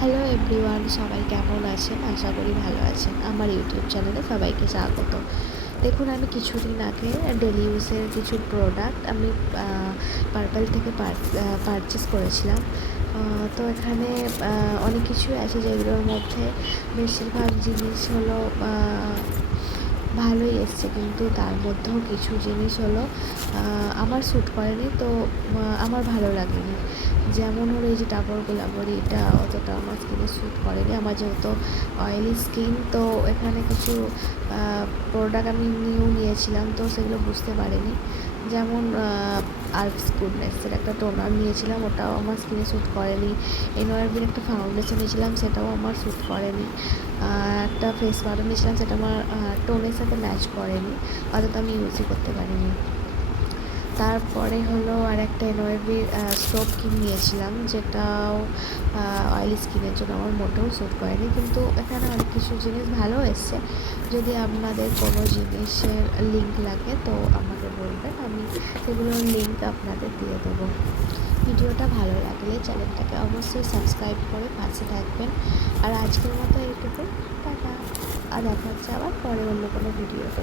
Hello everyone, সবাই কেমন আছেন? আশা করি ভালো আছেন। আমার ইউটিউব চ্যানেলে সবাইকে স্বাগত। দেখুন, আমি কিছুদিন আগে ডেলি ইউজের কিছু প্রোডাক্ট আমি পার্পল থেকে পারচেস করেছিলাম। তো এখানে অনেক কিছুই আছে যেগুলোর মধ্যে বেশিরভাগ জিনিস হলো ভালোই এসছে, কিন্তু তার মধ্যেও কিছু জিনিস হলো আমার স্যুট করেনি, তো আমার ভালো লাগেনি। যেমন হলো এই যে ডাবর গোলাপরি, এটা অতটা আমার স্কিনে স্যুট করেনি। আমার যেহেতু অয়েলি স্কিন, তো এখানে কিছু প্রোডাক্ট আমি নিয়েছিলাম, তো সেগুলো বুঝতে পারিনি। যেমন আর্টস গুডনেসের একটা টোনার নিয়েছিলাম, ওটাও আমার স্কিনে স্যুট করেনি। এনওয়ারবির একটা ফাউন্ডেশন নিয়েছিলাম, সেটাও আমার স্যুট করেনি। একটা ফেস পাউডার নিয়েছিলাম, সেটা আমার টোনের সাথে ম্যাচ করেনি, অর্থাৎ আমি ইউজই করতে পারিনি। তারপরে হলো আর একটা এনওয়ারবির সোপ ক্রিম নিয়েছিলাম, যেটাও অয়েলি স্কিনের জন্য আমার মোটেও স্যুট করেনি। কিন্তু এখানে অনেক কিছু জিনিস ভালো এসছে। যদি আপনাদের কোনো জিনিসের লিঙ্ক লাগে তো আমাকে বলবেন, আমি সেগুলোর লিঙ্ক আপনাদের দিয়ে দেবো। ভিডিওটা ভালো লাগলে চ্যানেলটাকে অবশ্যই সাবস্ক্রাইব করে পাশে থাকবেন। আর আজকের মতো এইটুকু, টাটা। আর দেখা হচ্ছে আবার পরে অন্য কোনো ভিডিওতে।